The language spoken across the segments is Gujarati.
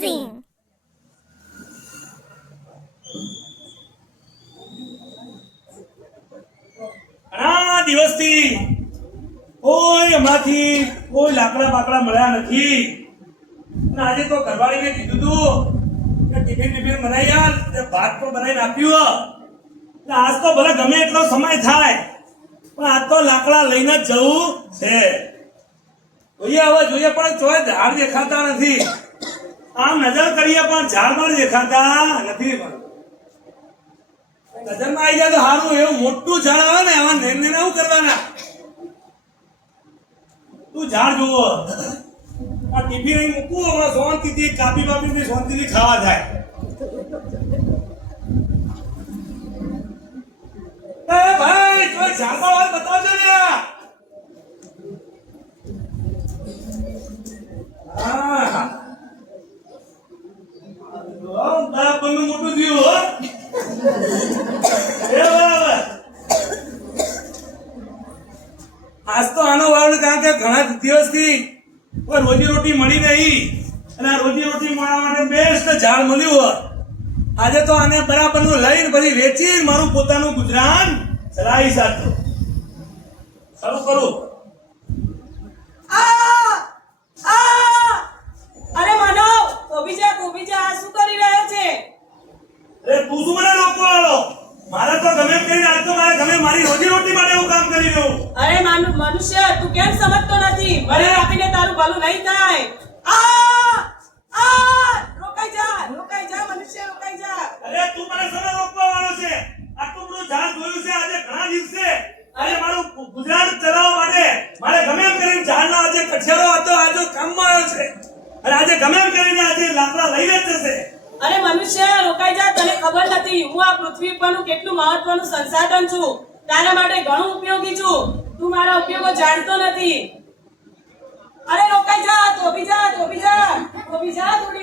Amazing! ઘણા દિવસથી કોઈ હમણાંથી કોઈ લાકડા બાકડા મળ્યા નથી. અને આજે તો ઘરવાળીને કીધું તું કે ટિફિન બનાવી યાર, તે ભાત તો બનાવીને આપ્યું. એટલે આજ તો ભલે ગમે એટલો સમય થાય પણ આજ તો લાકડા લઈને જ જવું છે. જોઈએ હવે જોઈએ પણ ચોય ઝાડ દેખાતા નથી. આમ નજર કરીએ પણ ઝાડ પણ દેખાતા નથી. નજરમાં આવી જાય તો સારું. એવું મોટું ઝાડ આવે ને એમાં નેને એવું કરવાના. તું ઝાડ જુઓ, આ ટીફી અહીં મૂકવું, હમણાં શાંતિથી કાપી બાપી શાંતિથી ખાવા થાય. એ ભાઈ કોઈ ઝાડ હોય બતાવજો ને. હા બરાબરનું મોટું થયું હો. આજ તો આનો વાળ, કારણ કે ઘણા દિવસથી કોઈ રોજી રોટી મળી નહીં અને આ રોજી રોટી મળવા માટે બેસ્ટ ઝાડ મળ્યું. આજે તો આને બરાબરનું લઈને પછી વેચી મારું પોતાનું ગુજરાન ચલાવી શકું. શરૂ કરું. અરે માનવ, ગોબીજા આ શું કરી રહ્યો છે? અરે તું શું મને રોકવા આવ્યો? મારે તો ગમે એમ કરીને આજ તો મારે ગમે મારી રોજી રોટી માટે હું કામ કરી રહ્યો. અરે મનુષ્ય, તું કેમ સમજતો નથી? મને આપીને તારું ભલું નહીં થાય. રોકાઈ જા મનુષ્ય, રોકાઈ જા. અરે તું મને સમય રોકવા વાળો છે? આટલું બધું ઝાડ જોયું છે આજે ઘણા દિવસે. અરે મારું ગુજરાન ચલાવવા માટે મારે ગમે એમ કરીને ઝાડના આજે કઠિયારો હતો, આજે કામમાં આવ્યો છે. અને આજે ગમે એમ કરીને આજે લાકડા લઈને જ જશે. અરે મનુષ્ય, રોકાઈ જા. તને ખબર નથી હું આ પૃથ્વી પરનું કેટલું મહત્વનું સંસાધન છું. તારા માટે ઘણું ઉપયોગી છું. તું મારા ઉપયોગો જાણતો નથી. અરે રોકાઈ જા, થોભી જા થોડી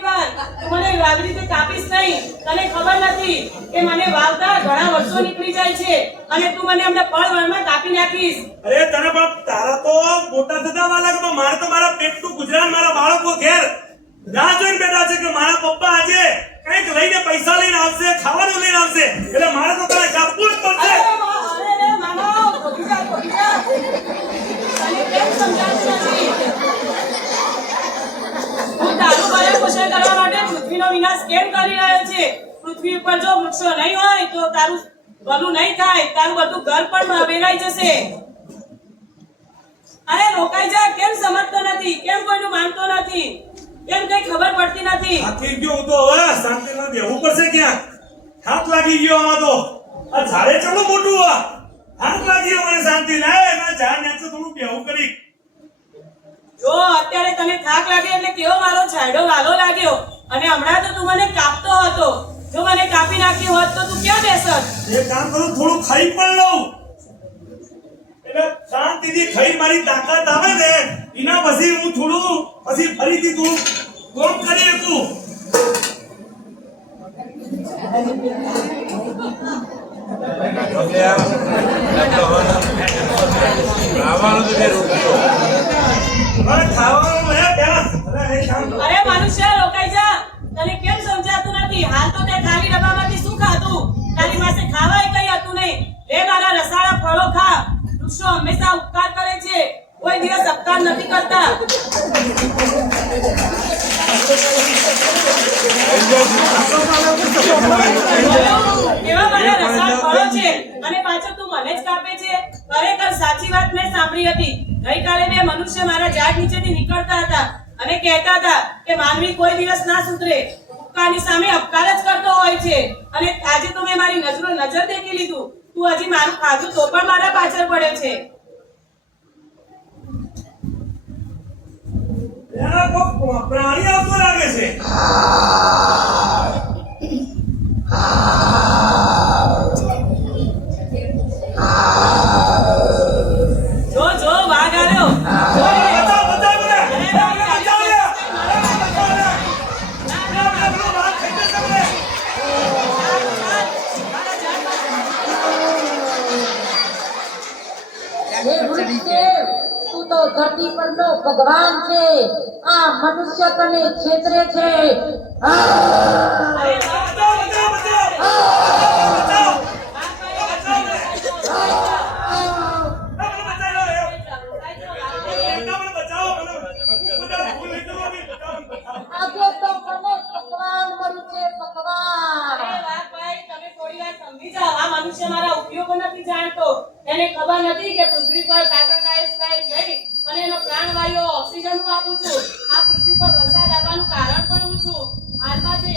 વાર. તું મને આવી રીતે કાપીશ નહીં. તને ખબર નથી કે મને વાવતા ઘણા વર્ષો નીકળી જાય છે અને તું મને હમણાં પળ વારમાં કાપી નાખીશ. અરે તને પણ તારા તો મોટા થતા વાર લાગે, પણ મારે તો મારા પેટનું ગુજરાન, મારા બાળકો ઘેર રાહ જોઈને બેઠા છે કે મારા પપ્પા આજે કંઈક લઈને પૈસા લઈને આવશે, ખાવાનું લઈને આવશે. એટલે મારે તો તને કાપવું જ પડશે. અરે માનવ, થોભી જા. તને કેમ સમજાતું નથી? હું તારું ભરણ પોષણ કરવા માટે પૃથ્વીનો વિનાશ કેમ કરી રહ્યો છે? પૃથ્વી ઉપર જો વૃક્ષો નહીં હોય તો તારું ભલું નહીં થાય. તારું બધું ઘર પણ વેરાઈ જશે. અરે રોકાઈ જા. કેમ સમજતો નથી? કેમ કોઈનું માનતો નથી? કેમ કઈ ખબર પડતી નથી? થાકી ગયો હું તો. હવે શાંતિમાં બેહવું પડશે ક્યાંક. થાક લાગી ગયો આમાં તો. આ ઝાડે ચલો મોટું આ થાક લાગી ગયો મને. શાંતિ લાય ના ઝાડ ને થોડું બેહવું કરી. જો અત્યારે તને થાક લાગે એટલે કેવો મારો છાયડો વાલો લાગ્યો. અને હમણાં તો તું મને કાપતો હતો. જો મને કાપી નાખી હોત તો તું ક્યાં બેસત? એક કામ કરું, થોડું ખાઈ પણ લઉં. એટલે શાંતિથી ખાઈ મારી તાકાત આવે ને એના પછી હું થોડું પછી ફરીથી તું કોમ કરી શકું. અરે મનુષ્ય, રોકાઈ જા. તને કેમ સમજાતું નથી? હાલ તો તે ખાલી ડબ્બામાંથી શું ખાધું? તારી પાસે ખાવાય કઈ હતું નહીં. લે મારા રસાળા ફળો ખા. વૃક્ષો હંમેશા ઉપકાર કરે છે, કોઈ દિવસ અપકાર નથી કરતા. કેવા મારા રસાળ ફળો છે અને પાછો તું મને જ કાપે છે? ખરેખર સાચી વાત મેં સાંભળી હતી. ગઈકાલે બે મનુષ્ય મારા ઝાડ નીચેથી નીકળતા હતા અને કહેતા હતા કે માનવી કોઈ દિવસ ના સુધરે, ઉપકારની સામે અપકાર જ કરતો હોય છે. અને આજે તો મેં મારી નજર દેખી લીધું. તું હજી મારું ખાધું તો પણ મારા પાછળ પડ્યો છે. પ્રાણી આવતો લાગે છે. જો વાઘ આવ્યો. તું તો તો ધરતી પરનો ભગવાન છે. આ મનુષ્ય તને છેતરે છે. અરે વાહ, બચાવો, બચાવો, બચાવો. બચાવો. મને બચાવી લો, રે. મને બચાવો, મને. બધા ભૂલ નહીં કરો, અભી બચાવો, બચાવો. આજે તો મને પકવાન મળ્યું છે, પકવાન. અરે વાહ ભાઈ, તમે થોડી વાર સમજી જાઓ. આ મનુષ્ય મારા ઉપયોગો નથી જાણતો. એને ખબર નથી કે પૃથ્વી પર કાર્બન ડાયોક્સાઇડ લઈ અને એનો પ્રાણવાયુ ઓક્સિજન હું આપું છું. આ પૃથ્વી પર વરસાદ આવવાનું કારણ પણ હું છું. હાલમાં જે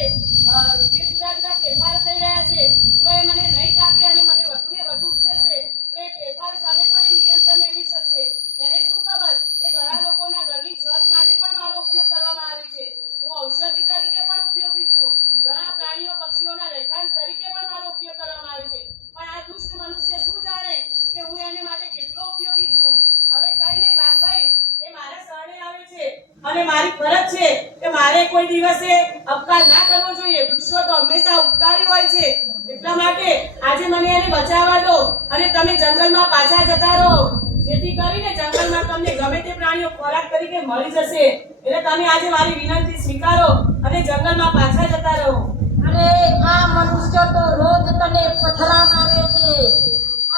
જુદા જુદા ફેરફાર થઈ રહ્યા છે, જો એ મને નહીં કાપે અને મને વધુને વધુ ઉછેરશે, તો એ ફેરફાર સામે પણ એ નિયંત્રણ મેળવી શકશે. એને શું ખબર કે ઘણા લોકોના ઘરની છત માટે પણ મારો ઉપયોગ કરવામાં આવે છે. હું ઔષધિ તરીકે પણ ઉપયોગી છું. ઘણા પ્રાણીઓ પક્ષીઓના રહેઠાણ તરીકે પણ મારો ઉપયોગ કરવામાં આવે છે. પણ આ દુષ્ટ મનુષ્ય શું જાણે કે હું એને માટે કેટલો ઉપયોગી છું. હવે કઈ નહીં વાઘભાઈ, એ મારા શરણે આવે છે અને મારી ફરજ છે કે મારે કોઈ દિવસે અપકાર ના કરવો જોઈએ. વૃક્ષો તો હંમેશા ઉપકારી હોય છે. એટલા માટે આજે મને એને બચાવવા દો અને તમે જંગલમાં પાછા જતા રહો, જેથી કરીને જંગલમાં તમને ગમે તે પ્રાણીઓ ખોરાક તરીકે મળી જશે. એટલે તમે આજે મારી વિનંતી સ્વીકારો અને જંગલમાં પાછા જતા રહો. અરે આ મનુષ્ય તો રોજ તને પથરા મારે છે.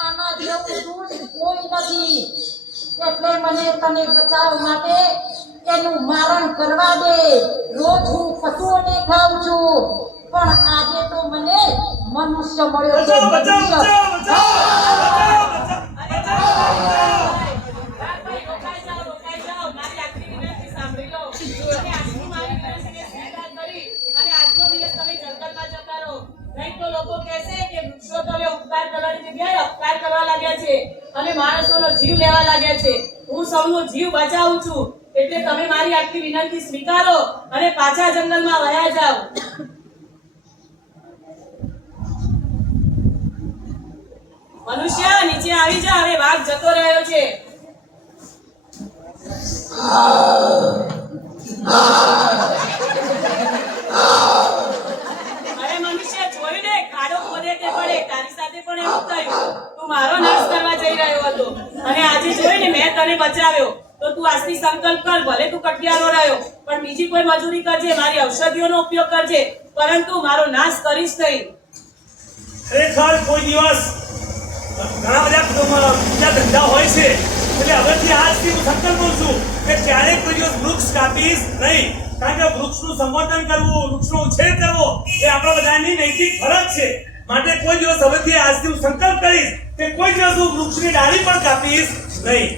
આના જેવું દુષ્ટ કોઈ નથી. એટલે મને તને બચાવવા માટે એનું મારણ કરવા દે. રોજ હું પશુઓને ખાઉં છું, પણ આજે તો મને મનુષ્ય મળ્યો છે. બચાવો, બચાવો, મનુષ્ય. બચાવો, બચાવો, બચાવો, બચાવો. વાઘભાઈ, રોકાઈ જાઓ, રોકાઈ જાઓ. મારી આખરી વિનંતી સાંભળી લો. અને આજની મારી વિનંતીને સ્વીકાર કરી અને આજનો દિવસ તમે જંગલમાં જતા રહો. નહીં તો લોકો કહેશે કે વૃક્ષો તો હવે ઉપકાર કરવાની જગ્યાએ અપકાર કરવા લાગ્યા છે અને માણસોનો જીવ લેવા લાગ્યા છે. હું સૌનો જીવ બચાવું છું. એટલે તમે મારી આખી વિનંતી સ્વીકારો અને પાછા જંગલમાં વયા જાઓ. મનુષ્ય નીચે આવી જા, હવે વાઘ જતો રહ્યો છે. અરે મનુષ્ય, જોયું ને, ખાડો ખોદે તે પડે. તારી સાથે પણ એવું થયું. તું મારો નાશ કરવા જઈ રહ્યો હતો અને આજે જોયું ને, મેં તને બચાવ્યો. તો તું આજથી સંકલ્પ કર, ભલે તું કટિયારો રહ્યો, પણ બીજી કોઈ મજૂરી કરજે, મારી ઔષધિઓનો ઉપયોગ કરજે, પરંતુ મારો નાશ કરીશ નહીં. ખરેખર કોઈ દિવસ ઘણા બધા બીજા ધંધા હોય છે, એટલે હવેથી આજથી હું સંકલ્પ કરું છું કે ક્યારેય કોઈ દિવસ વૃક્ષ કાપીશ નહીં. કારણ કે વૃક્ષનું સંવર્ધન કરવું, વૃક્ષનો ઉછેર કરવો એ આપણા બધાની નૈતિક ફરજ છે. માટે કોઈ દિવસ હવેથી આજથી હું સંકલ્પ કરીશ કે કોઈ દિવસ હું વૃક્ષની ડાળી પણ કાપીશ નહીં.